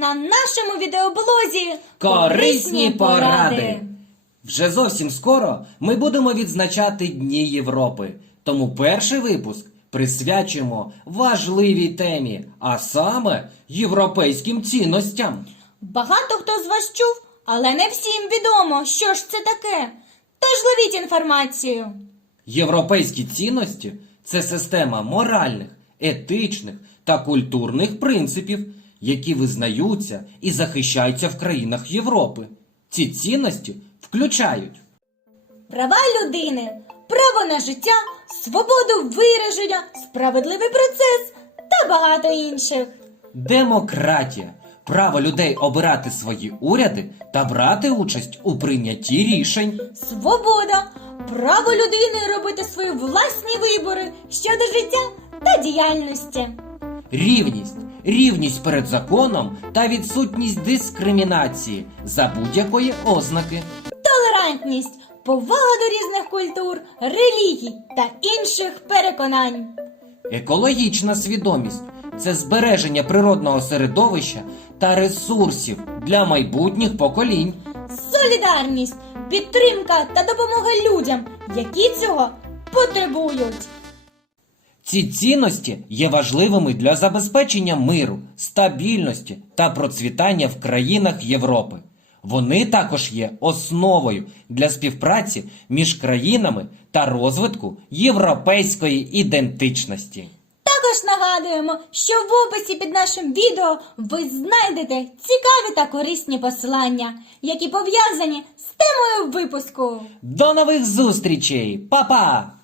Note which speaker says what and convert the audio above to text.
Speaker 1: на нашому відеоблозі
Speaker 2: Корисні поради. Вже зовсім скоро ми будемо відзначати Дні Європи. Тому перший випуск присвячуємо важливій темі, а саме європейським цінностям.
Speaker 1: Багато хто з вас чув, але не всім відомо, що ж це таке. Тож ловіть інформацію.
Speaker 2: Європейські цінності це система моральних, етичних та культурних принципів, які визнаються і захищаються в країнах Європи. Ці цінності включають
Speaker 1: Права людини, право на життя, свободу вираження, справедливий процес та багато інших.
Speaker 2: демократія, право людей обирати свої уряди та брати участь у прийнятті рішень,
Speaker 1: Свобода, право людини робити свої власні вибори щодо життя та діяльності.
Speaker 2: рівність, рівність перед законом та відсутність дискримінації за будь-якої ознаки.
Speaker 1: толерантність, повага до різних культур, релігій та інших переконань.
Speaker 2: Екологічна свідомість це збереження природного середовища та ресурсів для майбутніх поколінь.
Speaker 1: Солідарність, підтримка та допомога людям, які цього потребують.
Speaker 2: Ці цінності є важливими для забезпечення миру, стабільності та процвітання в країнах Європи. Вони також є основою для співпраці між країнами та розвитку європейської ідентичності.
Speaker 1: Також нагадуємо, що в описі під нашим відео ви знайдете цікаві та корисні посилання, які пов'язані з темою випуску.
Speaker 2: До нових зустрічей! Па-па!